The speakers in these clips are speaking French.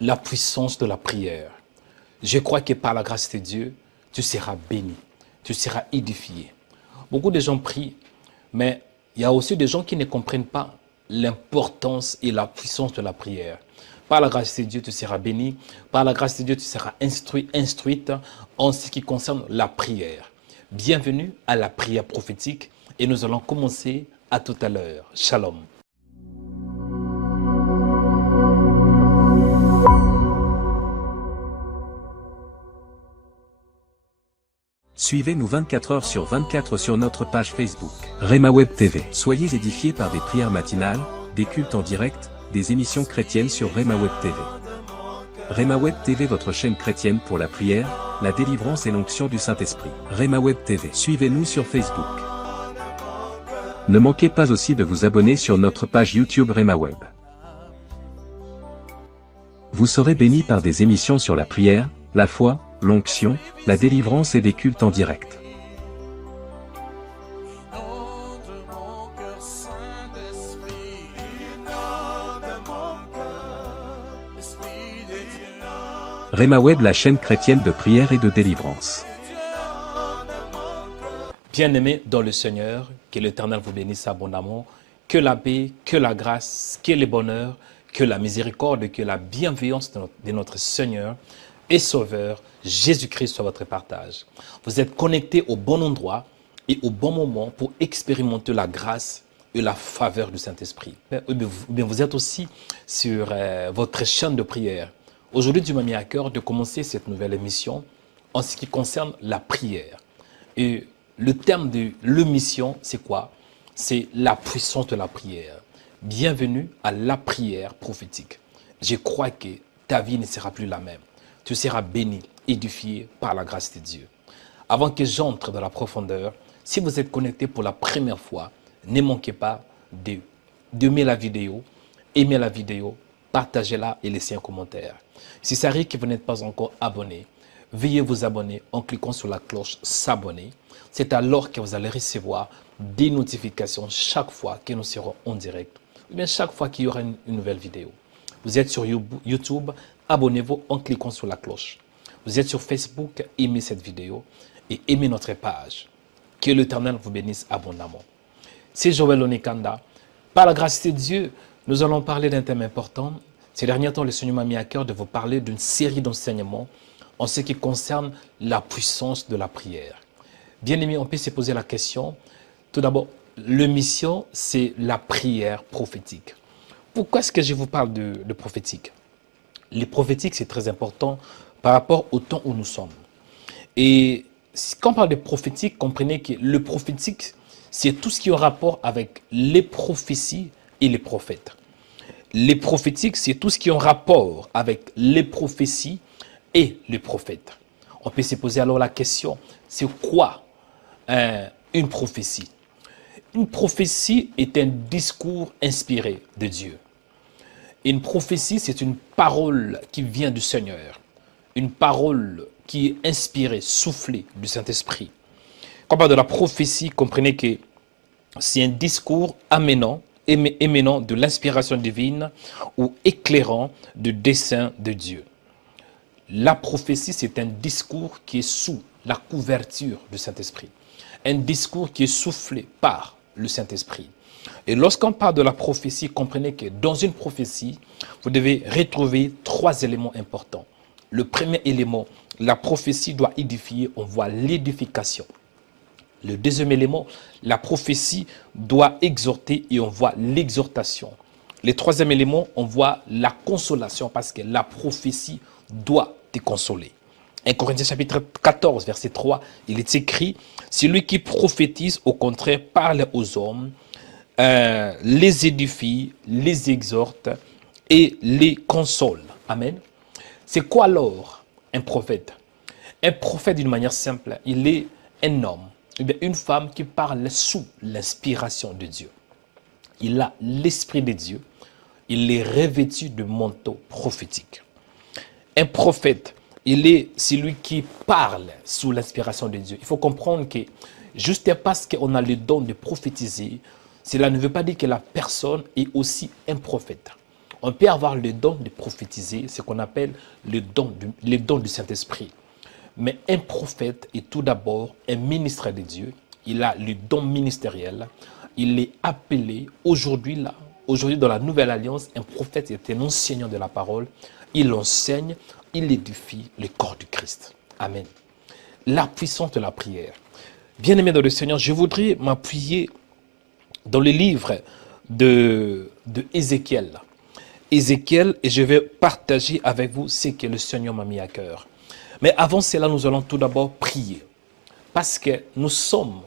la puissance de la prière. Je crois que par la grâce de Dieu, tu seras béni, tu seras édifié. Beaucoup de gens prient, mais il y a aussi des gens qui ne comprennent pas l'importance et la puissance de la prière. Par la grâce de Dieu, tu seras béni. Par la grâce de Dieu, tu seras instruite en ce qui concerne la prière. Bienvenue à la prière prophétique et nous allons commencer à tout à l'heure. Shalom. Suivez-nous 24 heures sur 24 sur notre page Facebook, Rema Web TV. Soyez édifiés par des prières matinales, des cultes en direct, des émissions chrétiennes sur Rema Web TV. Rema Web TV, votre chaîne chrétienne pour la prière, la délivrance et l'onction du Saint-Esprit. Rema Web TV. Suivez-nous sur Facebook. Ne manquez pas aussi de vous abonner sur notre page YouTube Rema Web. Vous serez bénis par des émissions sur la prière, la foi, l'onction, la délivrance et des cultes en direct. Rema Web, la chaîne chrétienne de prière et de délivrance. Bien-aimés dans le Seigneur, que l'Éternel vous bénisse abondamment, que la paix, que la grâce, que le bonheur, que la miséricorde, que la bienveillance de notre Seigneur et Sauveur, Jésus-Christ soit votre partage. Vous êtes connectés au bon endroit et au bon moment pour expérimenter la grâce et la faveur du Saint-Esprit. Vous êtes aussi sur votre chaîne de prière. Aujourd'hui, Dieu m'a mis à cœur de commencer cette nouvelle émission en ce qui concerne la prière. Et le terme de l'émission, c'est quoi? C'est la puissance de la prière. Bienvenue à la prière prophétique. Je crois que ta vie ne sera plus la même. Tu seras béni, édifié par la grâce de Dieu. Avant que j'entre dans la profondeur, si vous êtes connecté pour la première fois, ne manquez pas d'aimer la vidéo, partagez-la et laissez un commentaire. Si ça arrive que vous n'êtes pas encore abonné, veuillez vous abonner en cliquant sur la cloche s'abonner. C'est alors que vous allez recevoir des notifications chaque fois que nous serons en direct ou bien chaque fois qu'il y aura une nouvelle vidéo. Vous êtes sur YouTube, abonnez-vous en cliquant sur la cloche. Vous êtes sur Facebook, aimez cette vidéo et aimez notre page. Que l'Éternel vous bénisse abondamment. C'est Joël Onikanda. Par la grâce de Dieu, nous allons parler d'un thème important. Ces derniers temps, le Seigneur m'a mis à cœur de vous parler d'une série d'enseignements en ce qui concerne la puissance de la prière. Bien aimé, on peut se poser la question. Tout d'abord, l'émission, c'est la prière prophétique. Pourquoi est-ce que je vous parle de prophétique? Les prophétiques, c'est très important par rapport au temps où nous sommes. Et quand on parle de prophétique, comprenez que le prophétique, c'est tout ce qui est en rapport avec les prophéties et les prophètes. Les prophétiques, c'est tout ce qui est en rapport avec les prophéties et les prophètes. On peut se poser alors la question, c'est quoi une prophétie? Une prophétie est un discours inspiré de Dieu. Une prophétie, c'est une parole qui vient du Seigneur. Une parole qui est inspirée, soufflée du Saint-Esprit. Quand on parle de la prophétie, comprenez que c'est un discours émanant de l'inspiration divine ou éclairant du dessein de Dieu. La prophétie, c'est un discours qui est sous la couverture du Saint-Esprit. Un discours qui est soufflé par le Saint-Esprit. Et lorsqu'on parle de la prophétie, comprenez que dans une prophétie, vous devez retrouver 3 éléments importants. Le premier élément, la prophétie doit édifier, on voit l'édification. Le deuxième élément, la prophétie doit exhorter et on voit l'exhortation. Le troisième élément, on voit la consolation parce que la prophétie doit te consoler. 1 Corinthiens chapitre 14, verset 3, il est écrit, « Celui qui prophétise, au contraire, parle aux hommes, les édifie, les exhorte et les console. » Amen. C'est quoi alors un prophète? Un prophète, d'une manière simple, il est un homme, une femme qui parle sous l'inspiration de Dieu. Il a l'esprit de Dieu, il est revêtu de manteau prophétique. Un prophète, il est celui qui parle sous l'inspiration de Dieu. Il faut comprendre que juste parce qu'on a le don de prophétiser, cela ne veut pas dire que la personne est aussi un prophète. On peut avoir le don de prophétiser, ce qu'on appelle le don du Saint-Esprit. Mais un prophète est tout d'abord un ministre de Dieu. Il a le don ministériel. Il est appelé aujourd'hui dans la Nouvelle Alliance, un prophète est un enseignant de la parole. Il enseigne, il édifie le corps du Christ. Amen. La puissance de la prière. Bien-aimés dans le Seigneur, je voudrais m'appuyer dans le livre de Ézéchiel. Ézéchiel, et je vais partager avec vous ce que le Seigneur m'a mis à cœur. Mais avant cela, nous allons tout d'abord prier. Parce que nous sommes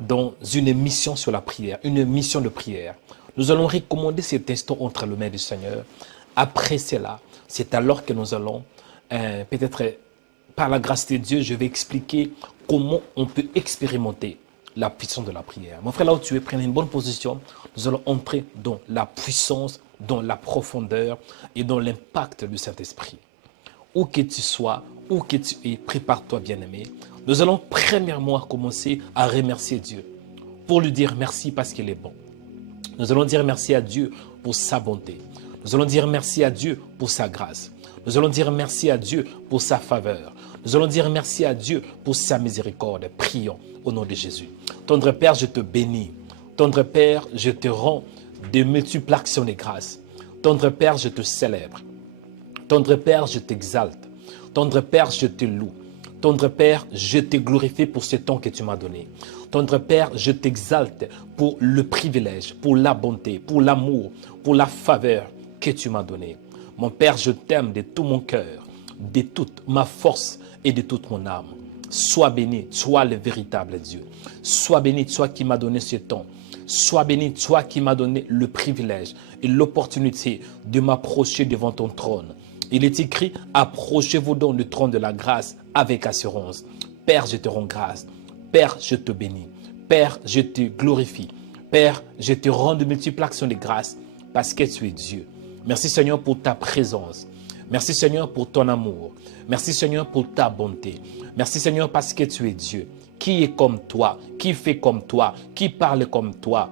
dans une mission sur la prière, une mission de prière. Nous allons recommander cet instant entre les mains du Seigneur. Après cela, c'est alors que nous allons, peut-être par la grâce de Dieu, je vais expliquer comment on peut expérimenter la puissance de la prière. Mon frère, là où tu es, prenez une bonne position. Nous allons entrer dans la puissance, dans la profondeur et dans l'impact du Saint-Esprit. Où que tu sois, où que tu es, prépare-toi, bien-aimé. Nous allons premièrement commencer à remercier Dieu pour lui dire merci parce qu'il est bon. Nous allons dire merci à Dieu pour sa bonté. Nous allons dire merci à Dieu pour sa grâce. Nous allons dire merci à Dieu pour sa faveur. Nous allons dire merci à Dieu pour sa miséricorde. Prions au nom de Jésus. Tendre Père, je te bénis. Tendre Père, je te rends de multiples actions de grâce. Tendre Père, je te célèbre. Tendre Père, je t'exalte. Tendre Père, je te loue. Tendre Père, je te glorifie pour ce temps que tu m'as donné. Tendre Père, je t'exalte pour le privilège, pour la bonté, pour l'amour, pour la faveur que tu m'as donné. Mon Père, je t'aime de tout mon cœur, de toute ma force et de toute mon âme. Sois béni, toi le véritable Dieu. Sois béni, toi qui m'as donné ce temps. Sois béni, toi qui m'as donné le privilège et l'opportunité de m'approcher devant ton trône. Il est écrit, approchez-vous donc du trône de la grâce avec assurance. Père, je te rends grâce. Père, je te bénis. Père, je te glorifie. Père, je te rends de multiples actions de grâce parce que tu es Dieu. Merci Seigneur pour ta présence. Merci Seigneur pour ton amour. Merci Seigneur pour ta bonté. Merci Seigneur parce que tu es Dieu. Qui est comme toi? Qui fait comme toi? Qui parle comme toi?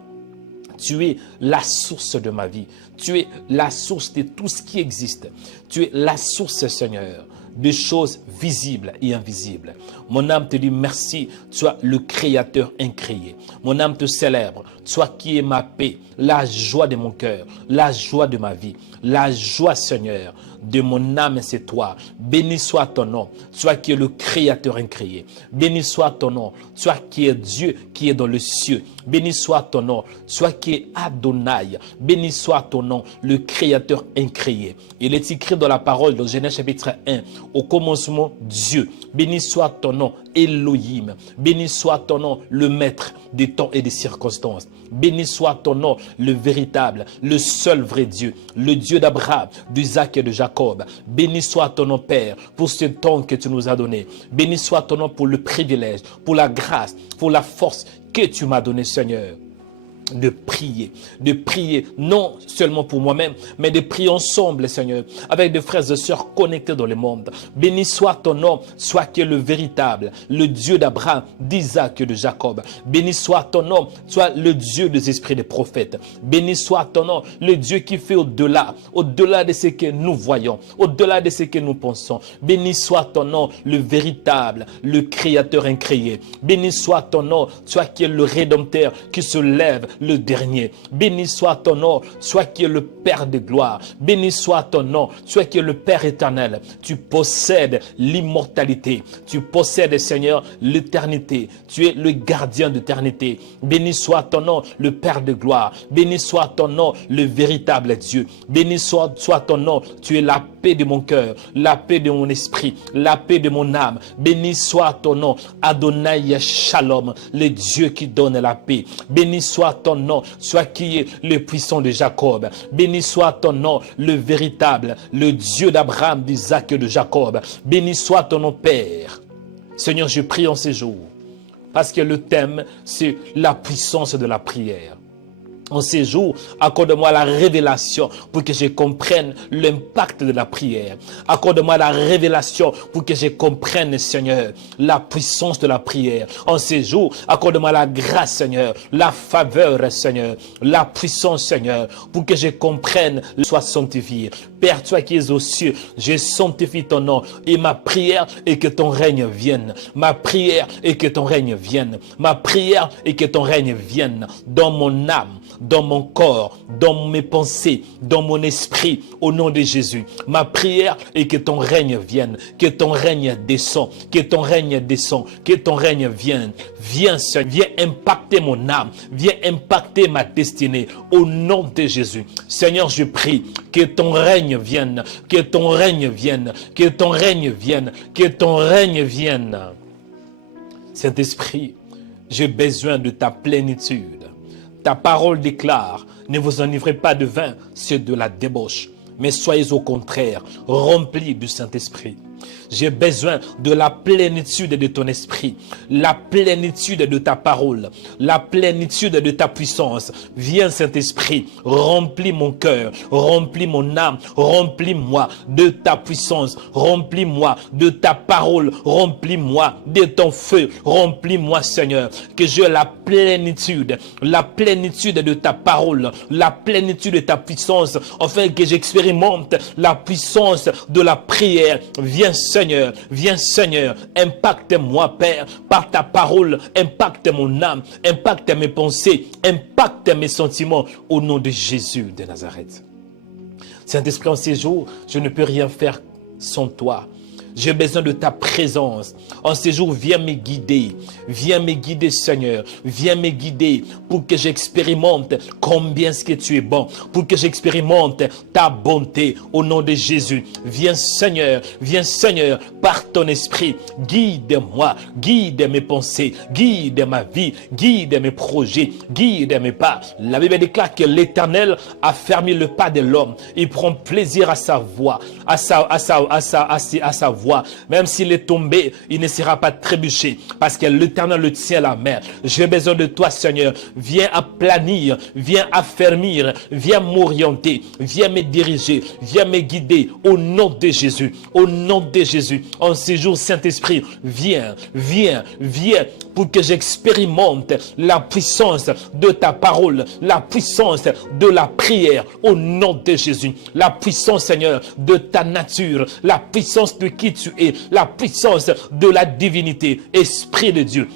Tu es la source de ma vie. Tu es la source de tout ce qui existe. Tu es la source, Seigneur, de choses visibles et invisibles. Mon âme te dit merci, toi le créateur incréé. Mon âme te célèbre, toi qui es ma paix, la joie de mon cœur, la joie de ma vie, la joie, Seigneur, de mon âme, c'est toi. Béni soit ton nom, toi qui es le créateur incréé. Béni soit ton nom, toi qui es Dieu qui est dans le ciel. Béni soit ton nom, toi qui es Adonai. Béni soit ton nom, le créateur incréé. Il est écrit dans la parole de Genèse chapitre 1, au commencement Dieu. Béni soit ton nom, Elohim. Béni soit ton nom, le maître des temps et des circonstances. Béni soit ton nom, le véritable, le seul vrai Dieu, le Dieu d'Abraham, d'Isaac et de Jacob. Béni soit ton nom, Père, pour ce temps que tu nous as donné. Béni soit ton nom pour le privilège, pour la grâce, pour la force que tu m'as donné, Seigneur. De prier non seulement pour moi-même, mais de prier ensemble, Seigneur, avec des frères et sœurs connectés dans le monde. Béni soit ton nom, soit qui est le véritable, le Dieu d'Abraham, d'Isaac et de Jacob. Béni soit ton nom, soit le Dieu des esprits des prophètes. Béni soit ton nom, le Dieu qui fait au-delà de ce que nous voyons, au-delà de ce que nous pensons. Béni soit ton nom, le véritable, le créateur incréé. Béni soit ton nom, soit qui est le rédempteur qui se lève, le dernier. Béni soit ton nom, soit qui est le Père de gloire. Béni soit ton nom, soit qui est le Père éternel. Tu possèdes l'immortalité. Tu possèdes, Seigneur, l'éternité. Tu es le gardien d'éternité. Béni soit ton nom, le Père de gloire. Béni soit ton nom, le véritable Dieu. Béni soit ton nom, tu es la paix de mon cœur, la paix de mon esprit, la paix de mon âme. Béni soit ton nom, Adonai Shalom, le Dieu qui donne la paix. Béni soit ton nom, soit qui est le puissant de Jacob. Béni soit ton nom, le véritable, le Dieu d'Abraham, d'Isaac et de Jacob. Béni soit ton nom, Père. Seigneur, je prie en ces jours, parce que le thème, c'est la puissance de la prière. En ces jours, accorde-moi la révélation pour que je comprenne l'impact de la prière. Accorde-moi la révélation pour que je comprenne, Seigneur, la puissance de la prière. En ces jours, accorde-moi la grâce, Seigneur, la faveur, Seigneur, la puissance, Seigneur, pour que je comprenne, sois sanctifié. Père, toi qui es aux cieux, je sanctifie ton nom et ma prière est que ton règne vienne. Ma prière est que ton règne vienne. Ma prière est que ton règne vienne dans mon âme, dans mon corps, dans mes pensées, dans mon esprit, au nom de Jésus. Ma prière est que ton règne vienne, que ton règne descend, que ton règne descend, que ton règne vienne. Viens, Seigneur, viens impacter mon âme, viens impacter ma destinée, au nom de Jésus. Seigneur, je prie que ton règne vienne, que ton règne vienne, que ton règne vienne, que ton règne vienne. Saint-Esprit, j'ai besoin de ta plénitude. Ta parole déclare, ne vous enivrez pas de vin, c'est de la débauche, mais soyez au contraire remplis du Saint-Esprit. J'ai besoin de la plénitude de ton esprit, la plénitude de ta parole, la plénitude de ta puissance. Viens, Saint-Esprit, remplis mon cœur, remplis mon âme, remplis-moi de ta puissance, remplis-moi de ta parole, remplis-moi de ton feu, remplis-moi, Seigneur, que j'ai la plénitude de ta parole, la plénitude de ta puissance, afin que j'expérimente la puissance de la prière. Viens Seigneur, impacte-moi Père, par ta parole, impacte mon âme, impacte mes pensées, impacte mes sentiments, au nom de Jésus de Nazareth. Saint-Esprit, en ces jours, je ne peux rien faire sans toi. J'ai besoin de ta présence. En ces jours, viens me guider, Seigneur, viens me guider pour que j'expérimente combien est-ce que tu es bon, pour que j'expérimente ta bonté au nom de Jésus. Viens Seigneur, par ton esprit, guide-moi, guide mes pensées, guide ma vie, guide mes projets, guide mes pas. La Bible déclare que l'Éternel a fermé le pas de l'homme. Il prend plaisir à sa voix, à sa voix. Même s'il est tombé, il ne sera pas trébuché parce que l'Éternel le tient à la main. J'ai besoin de toi, Seigneur. Viens aplanir, viens affermir, viens m'orienter, viens me diriger, viens me guider au nom de Jésus. Au nom de Jésus. En ces jours, Saint-Esprit, viens pour que j'expérimente la puissance de ta parole, la puissance de la prière au nom de Jésus. La puissance, Seigneur, de ta nature, la puissance de qui tu es, la puissance de la divinité. Esprit de Dieu,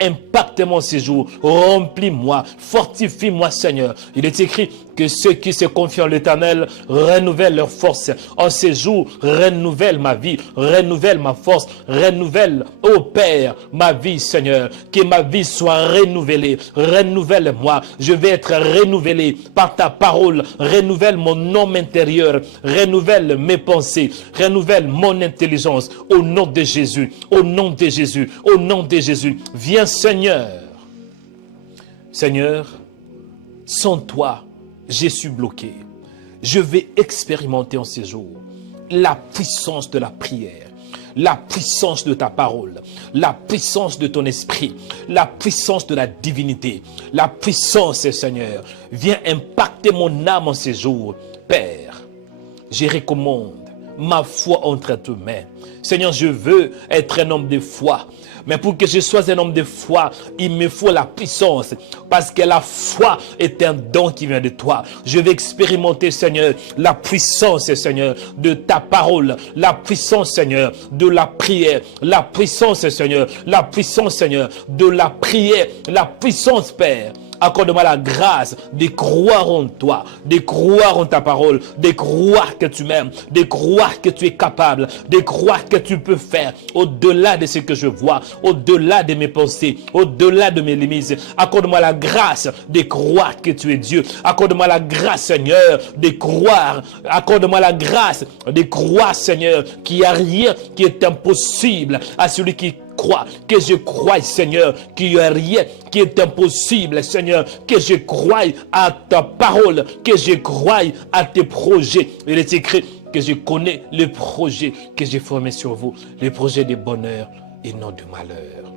impacte-moi ces jours, remplis-moi, fortifie-moi, Seigneur. Il est écrit que ceux qui se confient en l'Éternel renouvellent leur force. En ces jours, renouvelle ma vie, renouvelle ma force, renouvelle, ô Père, ma vie, Seigneur. Que ma vie soit renouvelée. Renouvelle-moi. Je vais être renouvelé par ta parole. Renouvelle mon homme intérieur. Renouvelle mes pensées. Renouvelle mon intelligence. Au nom de Jésus. Au nom de Jésus. Au nom de Jésus. Viens, Seigneur. Seigneur, sans toi, je suis bloqué. Je vais expérimenter en ces jours la puissance de la prière, la puissance de ta parole, la puissance de ton esprit, la puissance de la divinité, la puissance, Seigneur. Viens impacter mon âme en ces jours. Père, je recommande ma foi entre tes mains. Seigneur, je veux être un homme de foi. Mais pour que je sois un homme de foi, il me faut la puissance. Parce que la foi est un don qui vient de toi. Je vais expérimenter, Seigneur, la puissance, Seigneur, de ta parole. La puissance, Seigneur, de la prière. La puissance, Seigneur. La puissance, Seigneur, de la prière. La puissance, Père. Accorde-moi la grâce de croire en toi, de croire en ta parole, de croire que tu m'aimes, de croire que tu es capable, de croire que tu peux faire au-delà de ce que je vois, au-delà de mes pensées, au-delà de mes limites. Accorde-moi la grâce de croire que tu es Dieu. Accorde-moi la grâce, Seigneur, de croire. Accorde-moi la grâce de croire, Seigneur, qu'il n'y a rien qui est impossible à celui qui crois, que je croie, Seigneur, qu'il n'y a rien qui est impossible, Seigneur, que je croie à ta parole, que je croie à tes projets. Il est écrit que je connais les projets que j'ai formés sur vous, les projets de bonheur et non de malheur.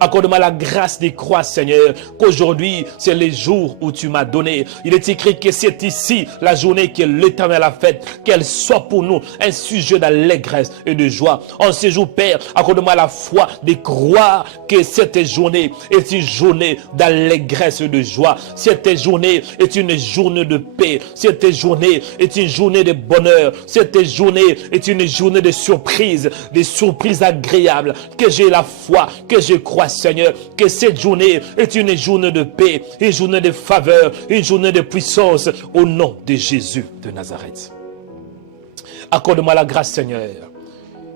Accorde-moi la grâce d'y croire, Seigneur, qu'aujourd'hui, c'est les jours où tu m'as donné. Il est écrit que c'est ici la journée que l'Éternel a faite, qu'elle soit pour nous un sujet d'allégresse et de joie. En ce jour, Père, accorde-moi la foi de croire que cette journée est une journée d'allégresse et de joie. Cette journée est une journée de paix. Cette journée est une journée de bonheur. Cette journée est une journée de surprise, des surprises agréables. Que j'ai la foi, que je crois, Seigneur, que cette journée est une journée de paix, une journée de faveur, une journée de puissance, au nom de Jésus de Nazareth. Accorde-moi la grâce, Seigneur,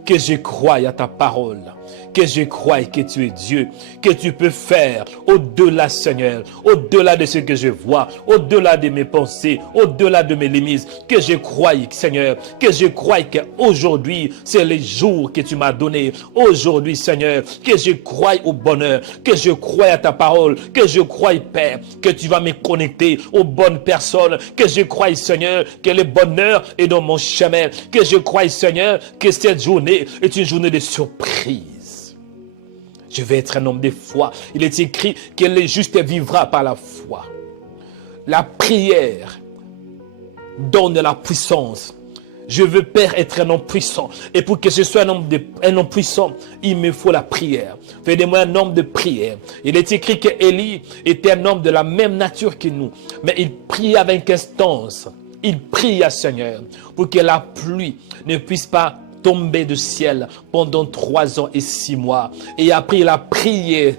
que je croie à ta parole, que je croie que tu es Dieu, que tu peux faire au-delà, Seigneur, au-delà de ce que je vois, au-delà de mes pensées, au-delà de mes limites, que je croie, Seigneur, que je croie qu'aujourd'hui, c'est le jour que tu m'as donné. Aujourd'hui, Seigneur, que je croie au bonheur, que je croie à ta parole, que je croie, Père, que tu vas me connecter aux bonnes personnes, que je croie, Seigneur, que le bonheur est dans mon chemin, que je croie, Seigneur, que cette journée est une journée de surprise. Je vais être un homme de foi. Il est écrit que le juste vivra par la foi. La prière donne la puissance. Je veux, Père, être un homme puissant. Et pour que je sois un homme puissant, il me faut la prière. Fais-moi un homme de prière. Il est écrit que Élie était un homme de la même nature que nous. Mais il prie avec instance. Il prie à Seigneur pour que la pluie ne puisse pas tomber du ciel pendant 3 ans et 6 mois. Et après, il a prié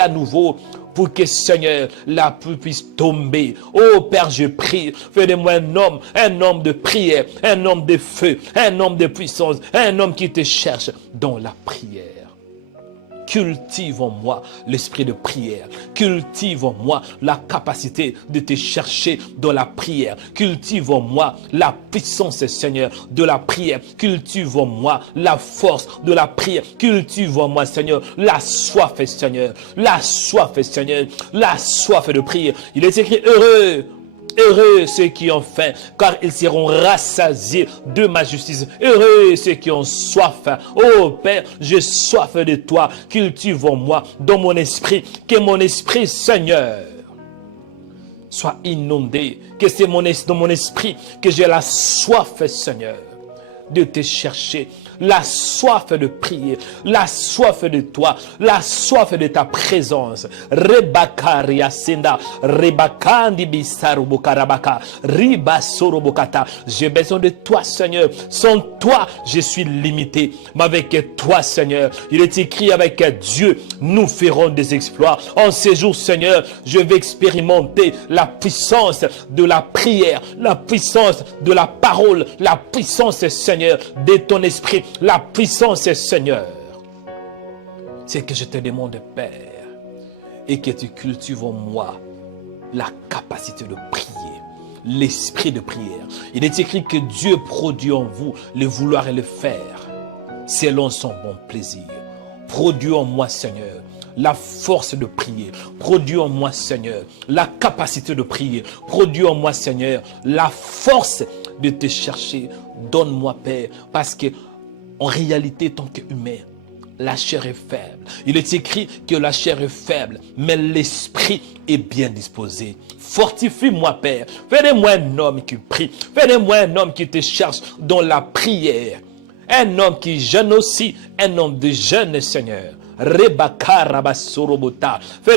à nouveau pour que, Seigneur, la pluie puisse tomber. Oh Père, je prie, fais de moi un homme de prière, un homme de feu, un homme de puissance, un homme qui te cherche dans la prière. Cultive en moi l'esprit de prière. Cultive en moi la capacité de te chercher dans la prière. Cultive en moi la puissance, Seigneur, de la prière. Cultive en moi la force de la prière. Cultive en moi, Seigneur, la soif, Seigneur. La soif, Seigneur. La soif de prière. Il est écrit heureux. Heureux ceux qui ont faim, car ils seront rassasiés de ma justice. Heureux ceux qui ont soif. Oh Père, j'ai soif de toi. Cultive en moi, dans mon esprit, que mon esprit, Seigneur, soit inondé. Que c'est dans mon esprit que j'ai la soif, Seigneur, de te chercher. La soif de prier, la soif de toi, la soif de ta présence. Rebakaria senda, rebakandi bisarubokarabaka, ribasorobokata. J'ai besoin de toi, Seigneur. Sans toi, je suis limité. Mais avec toi, Seigneur, il est écrit avec Dieu, nous ferons des exploits. En ces jours, Seigneur, je vais expérimenter la puissance de la prière, la puissance de la parole, la puissance, Seigneur, de ton esprit. La puissance, Seigneur, c'est que je te demande, Père, et que tu cultives en moi la capacité de prier, l'esprit de prière. Il est écrit que Dieu produit en vous le vouloir et le faire selon son bon plaisir. Produis en moi, Seigneur, la force de prier. Produis en moi, Seigneur, la capacité de prier. Produis en moi, Seigneur, la force de te chercher. Donne-moi, Père, parce que en réalité, tant qu'humain, la chair est faible. Il est écrit que la chair est faible, mais l'esprit est bien disposé. Fortifie-moi, Père. Fais de moi un homme qui prie. Fais de moi un homme qui te cherche dans la prière. Un homme qui jeûne aussi. Un homme de jeûne, Seigneur. Fais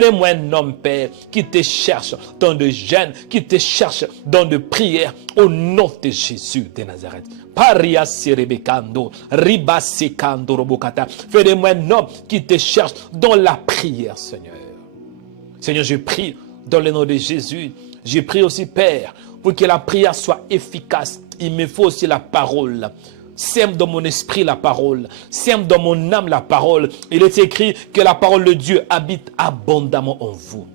de moi un homme, Père, qui te cherche dans de jeûne, qui te cherche dans de prière, au nom de Jésus de Nazareth. Paria serebekando, ribasekando robokata. Fais de moi un homme qui te cherche dans la prière, Seigneur. Seigneur, je prie dans le nom de Jésus. Je prie aussi, Père, pour que la prière soit efficace. Il me faut aussi la parole. Sème dans mon esprit la parole. Sème dans mon âme la parole. Il est écrit que la parole de Dieu habite abondamment en vous.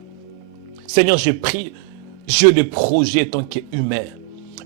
Seigneur, je prie, j'ai des projets tant qu'humain.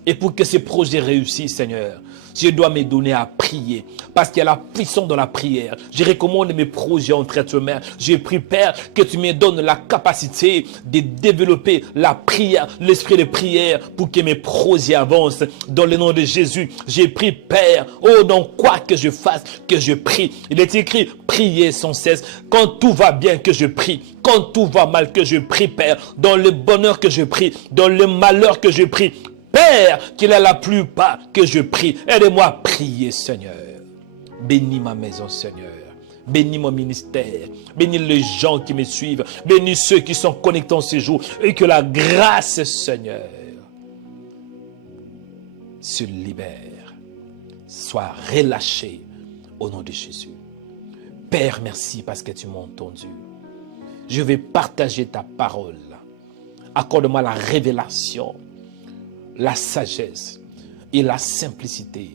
Et pour que ces projets réussissent, Seigneur, je dois me donner à prier. Parce qu'il y a la puissance dans la prière. Je recommande mes projets entre tes mains. Je prie, Père, que tu me donnes la capacité de développer la prière, l'esprit de prière, pour que mes projets avancent. Dans le nom de Jésus, j'ai pris, Père, oh, dans quoi que je fasse, que je prie. Il est écrit, priez sans cesse. Quand tout va bien, que je prie. Quand tout va mal, que je prie, Père. Dans le bonheur que je prie. Dans le malheur que je prie. Père, qu'il ait la plupart que je prie. Aide-moi à prier, Seigneur. Bénis ma maison, Seigneur. Bénis mon ministère. Bénis les gens qui me suivent. Bénis ceux qui sont connectés en ces jours. Et que la grâce, Seigneur, se libère, soit relâchée au nom de Jésus. Père, merci parce que tu m'as entendu. Je vais partager ta parole. Accorde-moi la révélation, la sagesse et la simplicité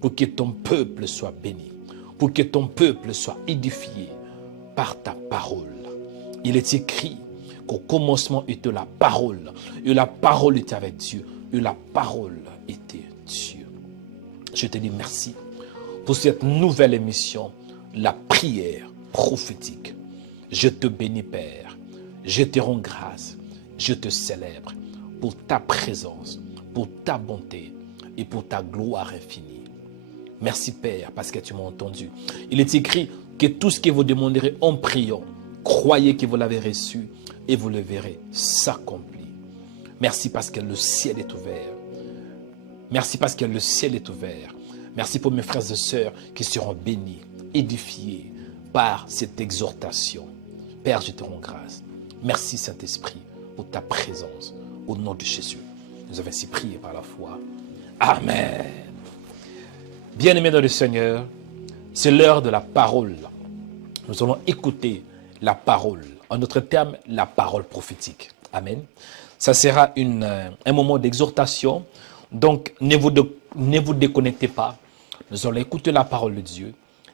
pour que ton peuple soit béni, pour que ton peuple soit édifié par ta parole. Il est écrit qu'au commencement était la parole, et la parole était avec Dieu, et la parole était Dieu. Je te dis merci pour cette nouvelle émission, la prière prophétique. Je te bénis, Père, je te rends grâce, je te célèbre pour ta présence, pour ta bonté et pour ta gloire infinie. Merci, Père, parce que tu m'as entendu. Il est écrit que tout ce que vous demanderez en priant, croyez que vous l'avez reçu et vous le verrez s'accomplir. Merci parce que le ciel est ouvert. Merci parce que le ciel est ouvert. Merci pour mes frères et sœurs qui seront bénis, édifiés par cette exhortation. Père, je te rends grâce. Merci, Saint-Esprit, pour ta présence. Au nom de Jésus. Nous avons ainsi prié par la foi. Amen. Bien-aimés dans le Seigneur, c'est l'heure de la parole. Nous allons écouter la parole. En d'autres termes, la parole prophétique. Amen. Ça sera un moment d'exhortation. Donc, ne vous déconnectez pas. Nous allons écouter la parole de Dieu.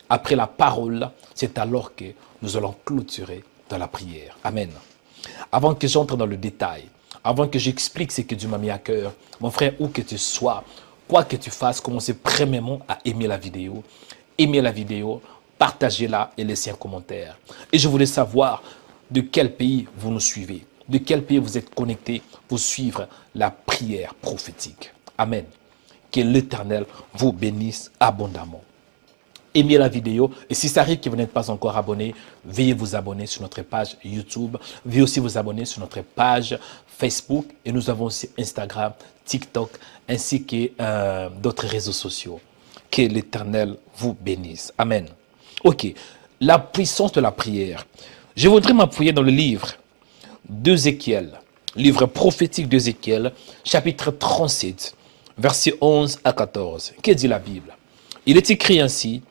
Après la parole, c'est alors que nous allons clôturer dans la prière. Amen. Avant que j'entre dans le détail, avant que j'explique ce que Dieu m'a mis à cœur, mon frère, où que tu sois, quoi que tu fasses, commencez premièrement à aimer la vidéo. Aimez la vidéo, partagez-la et laissez un commentaire. Et je voulais savoir de quel pays vous nous suivez, de quel pays vous êtes connectés pour suivre la prière prophétique. Amen. Que l'Éternel vous bénisse abondamment. Aimez la vidéo et si ça arrive que vous n'êtes pas encore abonné, veuillez vous abonner sur notre page YouTube. Veuillez aussi vous abonner sur notre page Facebook et nous avons aussi Instagram, TikTok ainsi que d'autres réseaux sociaux. Que l'Éternel vous bénisse. Amen. Ok, la puissance de la prière. Je voudrais m'appuyer dans le livre d'Ézéchiel, livre prophétique d'Ézéchiel, chapitre 37, versets 11 à 14. Que dit la Bible? Il est écrit ainsi: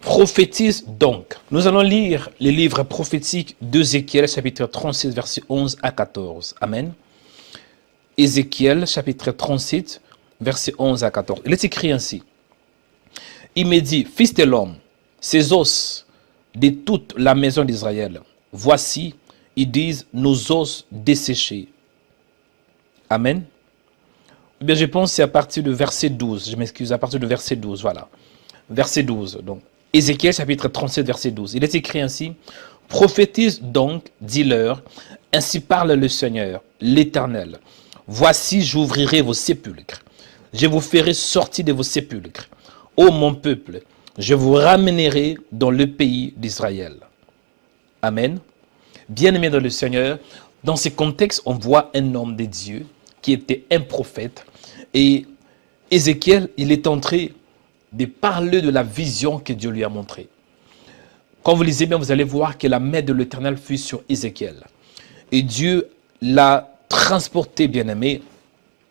prophétise donc. Nous allons lire les livres prophétiques d'Ézéchiel, chapitre 37, versets 11 à 14. Amen. Ézéchiel, chapitre 37, versets 11 à 14. Il est écrit ainsi: il me dit, fils de l'homme, ces os de toute la maison d'Israël, voici, ils disent, nos os desséchés. Amen. Eh bien, je pense que c'est à partir du verset 12. Je m'excuse, à partir du verset 12, voilà. Verset 12, donc. Ézéchiel, chapitre 37, verset 12. Il est écrit ainsi: prophétise donc, dis-leur, ainsi parle le Seigneur, l'Éternel. Voici, j'ouvrirai vos sépulcres. Je vous ferai sortir de vos sépulcres. Ô mon peuple, je vous ramènerai dans le pays d'Israël. Amen. Bien-aimés dans le Seigneur, dans ce contexte, on voit un homme de Dieu qui était un prophète. Et Ézéchiel, il est entré de parler de la vision que Dieu lui a montrée. Quand vous lisez bien, vous allez voir que la main de l'Éternel fut sur Ézéchiel. Et Dieu l'a transporté, bien-aimé,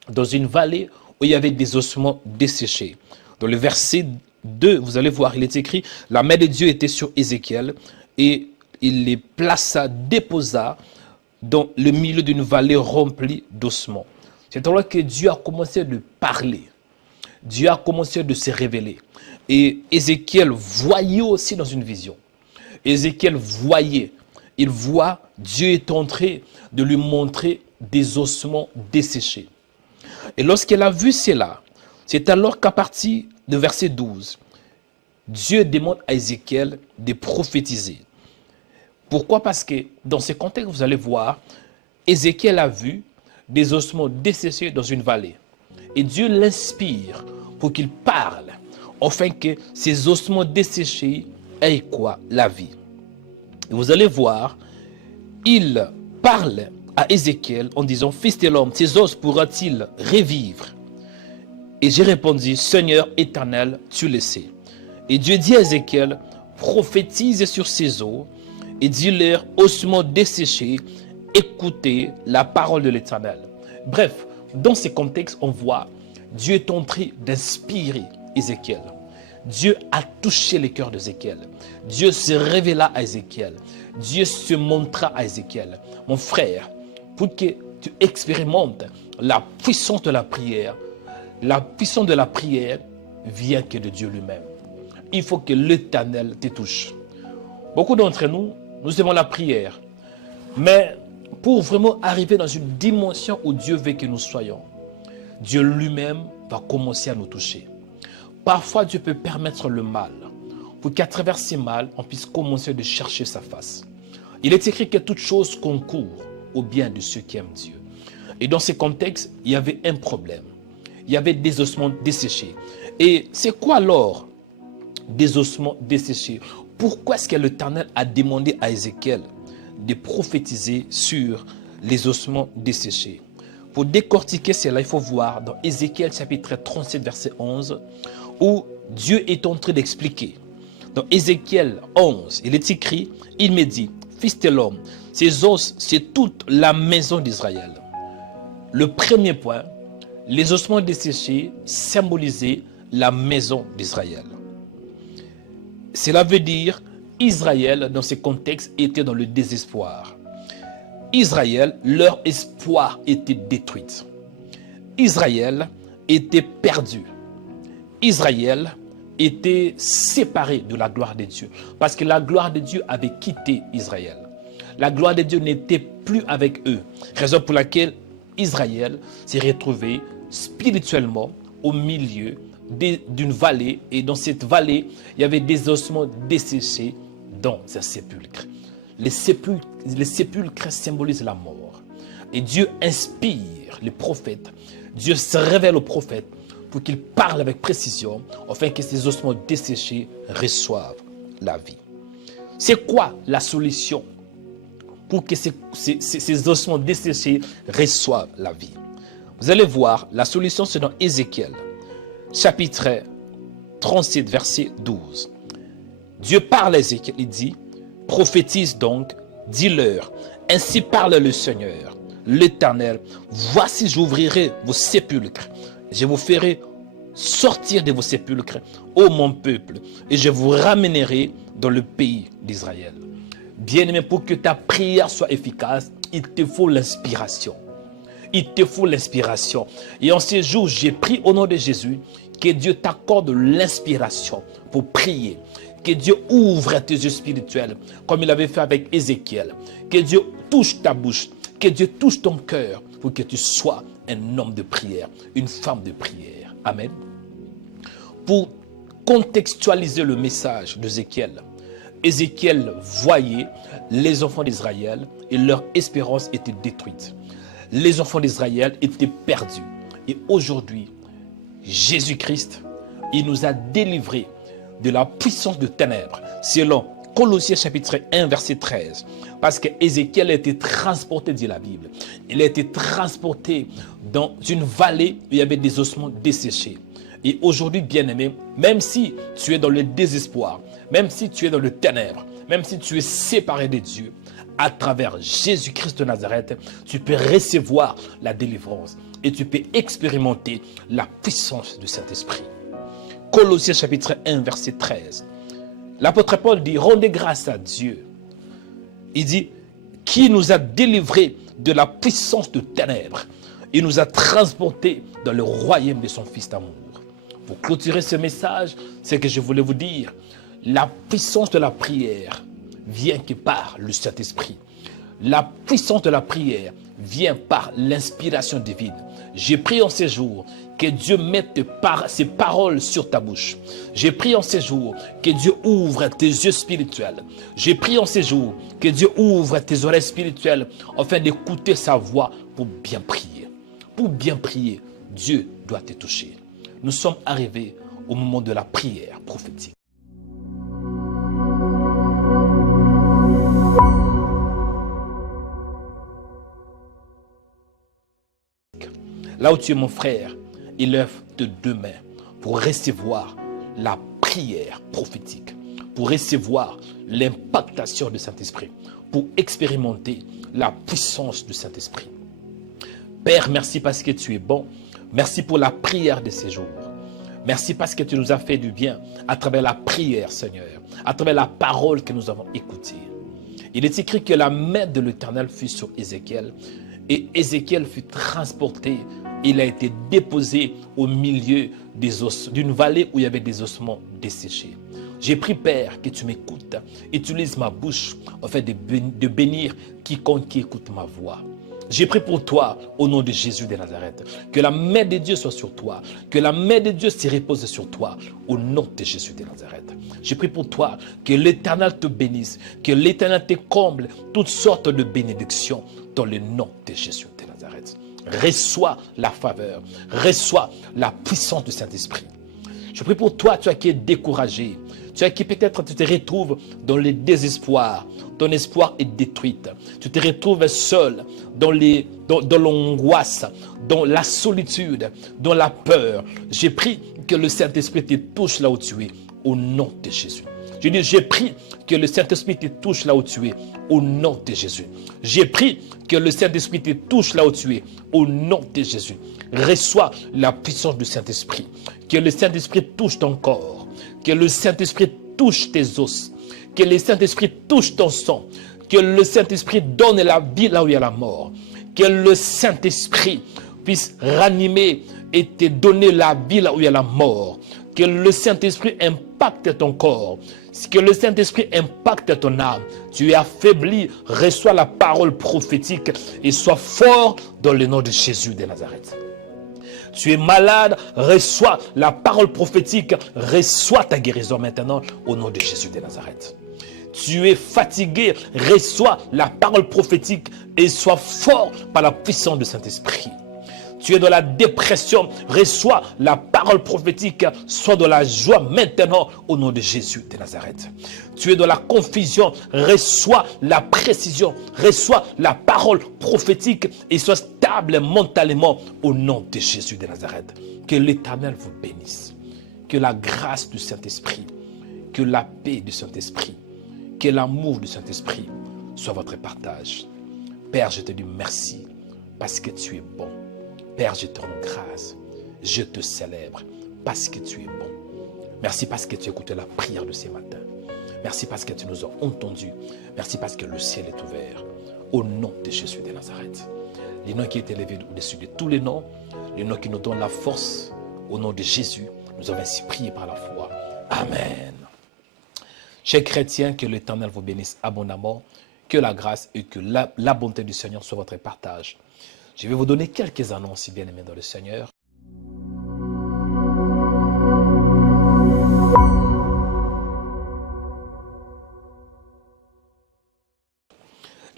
dans une vallée où il y avait des ossements desséchés. Dans le verset 2, vous allez voir, il est écrit, la main de Dieu était sur Ézéchiel et il les plaça, déposa dans le milieu d'une vallée remplie d'ossements. C'est alors que Dieu a commencé de parler. Dieu a commencé de se révéler. Et Ézéchiel voyait aussi dans une vision. Ézéchiel voyait. Il voit, Dieu est entré de lui montrer des ossements desséchés. Et lorsqu'elle a vu cela, c'est alors qu'à partir de verset 12, Dieu demande à Ézéchiel de prophétiser. Pourquoi? Parce que dans ce contexte, vous allez voir, Ézéchiel a vu des ossements desséchés dans une vallée. Et Dieu l'inspire pour qu'il parle, afin que ces ossements desséchés aient quoi? La vie. Et vous allez voir, il parle à Ézéchiel en disant, fils de l'homme, ces os pourront-ils revivre? Et j'ai répondu, Seigneur éternel, tu le sais. Et Dieu dit à Ézéchiel, prophétise sur ces os et dis-leur, ossements desséchés, écoutez la parole de l'Éternel. Bref, dans ce contexte, on voit Dieu est en train d'inspirer Ézéchiel. Dieu a touché le cœur d'Ézéchiel. Dieu se révéla à Ézéchiel. Dieu se montra à Ézéchiel. Mon frère, pour que tu expérimentes la puissance de la prière vient que de Dieu lui-même. Il faut que l'Éternel te touche. Beaucoup d'entre nous, nous aimons la prière. Mais pour vraiment arriver dans une dimension où Dieu veut que nous soyons, Dieu lui-même va commencer à nous toucher. Parfois, Dieu peut permettre le mal pour qu'à travers ce mal, on puisse commencer de chercher sa face. Il est écrit que toute chose concourt au bien de ceux qui aiment Dieu. Et dans ce contexte, il y avait un problème. Il y avait des ossements desséchés. Et c'est quoi alors des ossements desséchés? Pourquoi est-ce que l'Éternel a demandé à Ézéchiel de prophétiser sur les ossements desséchés? Pour décortiquer cela, il faut voir dans Ézéchiel chapitre 37 verset 11 où Dieu est en train d'expliquer. Dans Ézéchiel 11, il est écrit, il me dit, fils de l'homme, ces os, c'est toute la maison d'Israël. Le premier point, les ossements desséchés symbolisaient la maison d'Israël. Cela veut dire Israël, dans ce contexte, était dans le désespoir. Israël, leur espoir était détruit. Israël était perdu. Israël était séparé de la gloire de Dieu. Parce que la gloire de Dieu avait quitté Israël. La gloire de Dieu n'était plus avec eux. Raison pour laquelle Israël s'est retrouvé spirituellement au milieu d'une vallée. Et dans cette vallée, il y avait des ossements desséchés dans un sépulcre. Les sépulcres symbolisent la mort. Et Dieu inspire les prophètes. Dieu se révèle aux prophètes pour qu'ils parlent avec précision afin que ces ossements desséchés reçoivent la vie. C'est quoi la solution pour que ces ossements desséchés reçoivent la vie? Vous allez voir, la solution c'est dans Ézéchiel, chapitre 37, verset 12. Dieu parle à Ézéchiel, il dit, prophétise donc, dis-leur, ainsi parle le Seigneur, l'Éternel, voici j'ouvrirai vos sépulcres, je vous ferai sortir de vos sépulcres, ô mon peuple, et je vous ramènerai dans le pays d'Israël. Bien-aimé, pour que ta prière soit efficace, il te faut l'inspiration. Il te faut l'inspiration. Et en ces jours, j'ai prié au nom de Jésus que Dieu t'accorde l'inspiration pour prier. Que Dieu ouvre tes yeux spirituels comme il avait fait avec Ézéchiel. Que Dieu touche ta bouche. Que Dieu touche ton cœur pour que tu sois un homme de prière, une femme de prière. Amen. Pour contextualiser le message d'Ézéchiel, Ézéchiel voyait les enfants d'Israël et leur espérance était détruite. Les enfants d'Israël étaient perdus. Et aujourd'hui, Jésus-Christ, il nous a délivrés de la puissance de ténèbres, selon Colossiens chapitre 1, verset 13. Parce qu'Ézéchiel a été transporté, dit la Bible. Il a été transporté dans une vallée où il y avait des ossements desséchés. Et aujourd'hui, bien-aimé, même si tu es dans le désespoir, même si tu es dans le ténèbre, même si tu es séparé de Dieu, à travers Jésus-Christ de Nazareth, tu peux recevoir la délivrance et tu peux expérimenter la puissance de Saint-Esprit. Colossiens chapitre 1, verset 13. L'apôtre Paul dit, rendez grâce à Dieu. Il dit, qui nous a délivrés de la puissance de ténèbres. Il nous a transportés dans le royaume de son Fils d'amour. Pour clôturer ce message, c'est que je voulais vous dire, la puissance de la prière vient que par le Saint-Esprit. La puissance de la prière vient par l'inspiration divine. J'ai prié en ces jours que Dieu mette ses paroles sur ta bouche. J'ai prié en ces jours que Dieu ouvre tes yeux spirituels. J'ai prié en ces jours que Dieu ouvre tes oreilles spirituelles afin d'écouter sa voix pour bien prier. Pour bien prier, Dieu doit te toucher. Nous sommes arrivés au moment de la prière prophétique. Là où tu es mon frère, élève tes deux mains pour recevoir la prière prophétique, pour recevoir l'impactation du Saint-Esprit, pour expérimenter la puissance du Saint-Esprit. Père, merci parce que tu es bon. Merci pour la prière de ces jours. Merci parce que tu nous as fait du bien à travers la prière, Seigneur, à travers la parole que nous avons écoutée. Il est écrit que la main de l'Éternel fut sur Ézéchiel et Ézéchiel fut transporté. Il a été déposé au milieu d'une vallée où il y avait des ossements desséchés. J'ai pris, Père, que tu m'écoutes. Utilise ma bouche afin de bénir quiconque qui écoute ma voix. J'ai pris pour toi, au nom de Jésus de Nazareth, que la main de Dieu soit sur toi, que la main de Dieu se repose sur toi, au nom de Jésus de Nazareth. J'ai pris pour toi que l'Éternel te bénisse, que l'Éternel te comble toutes sortes de bénédictions dans le nom de Jésus de Nazareth. Reçois la faveur, reçois la puissance du Saint-Esprit. Je prie pour toi, toi qui es découragé, toi qui peut-être tu te retrouves dans le désespoir, ton espoir est détruit, tu te retrouves seul dans l'angoisse, dans la solitude, dans la peur. J'ai pris que le Saint-Esprit te touche là où tu es, au nom de Jésus. Je dis, j'ai pris que le Saint-Esprit te touche là où tu es, au nom de Jésus. J'ai pris que le Saint-Esprit te touche là où tu es, au nom de Jésus. Reçois la puissance du Saint-Esprit. Que le Saint-Esprit touche ton corps. Que le Saint-Esprit touche tes os. Que le Saint-Esprit touche ton sang. Que le Saint-Esprit donne la vie là où il y a la mort. Que le Saint-Esprit puisse ranimer et te donner la vie là où il y a la mort. Que le Saint-Esprit impacte ton corps. Que le Saint-Esprit impacte ton âme. Tu es affaibli, reçois la parole prophétique et sois fort dans le nom de Jésus de Nazareth. Tu es malade, reçois la parole prophétique, reçois ta guérison maintenant au nom de Jésus de Nazareth. Tu es fatigué, reçois la parole prophétique et sois fort par la puissance du Saint-Esprit. Tu es dans la dépression, reçois la parole prophétique, sois dans la joie maintenant au nom de Jésus de Nazareth. Tu es dans la confusion, reçois la précision, reçois la parole prophétique et sois stable mentalement au nom de Jésus de Nazareth. Que l'Éternel vous bénisse, que la grâce du Saint-Esprit, que la paix du Saint-Esprit, que l'amour du Saint-Esprit soit votre partage. Père, je te dis merci parce que tu es bon. Père, je te rends grâce, je te célèbre parce que tu es bon. Merci parce que tu as écouté la prière de ce matin. Merci parce que tu nous as entendus. Merci parce que le ciel est ouvert. Au nom de Jésus de Nazareth. Les noms qui est élevé au-dessus de tous les noms qui nous donnent la force. Au nom de Jésus, nous avons ainsi prié par la foi. Amen. Chers chrétiens, que l'Éternel vous bénisse abondamment. Que la grâce et que la bonté du Seigneur soient votre partage. Je vais vous donner quelques annonces, si bien aimés dans le Seigneur.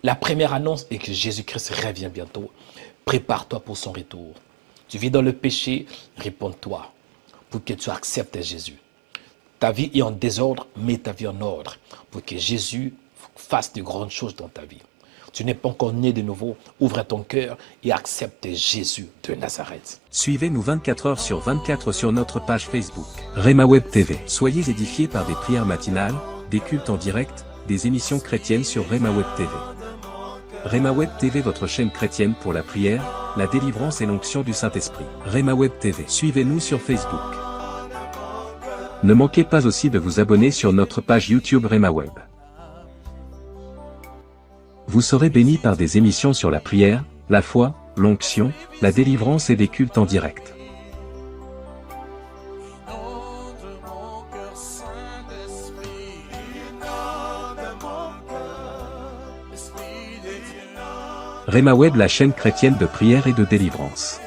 La première annonce est que Jésus-Christ revient bientôt. Prépare-toi pour son retour. Tu vis dans le péché, réponds-toi pour que tu acceptes Jésus. Ta vie est en désordre, mets ta vie en ordre pour que Jésus fasse de grandes choses dans ta vie. Tu n'es pas encore né de nouveau, ouvre ton cœur et accepte Jésus de Nazareth. Suivez-nous 24 heures sur 24 sur notre page Facebook, Rema Web TV. Soyez édifiés par des prières matinales, des cultes en direct, des émissions chrétiennes sur Rema Web TV. Rema Web TV, votre chaîne chrétienne pour la prière, la délivrance et l'onction du Saint-Esprit. Rema Web TV. Suivez-nous sur Facebook. Ne manquez pas aussi de vous abonner sur notre page YouTube Rema Web. Vous serez bénis par des émissions sur la prière, la foi, l'onction, la délivrance et des cultes en direct. Rema Web, la chaîne chrétienne de prière et de délivrance.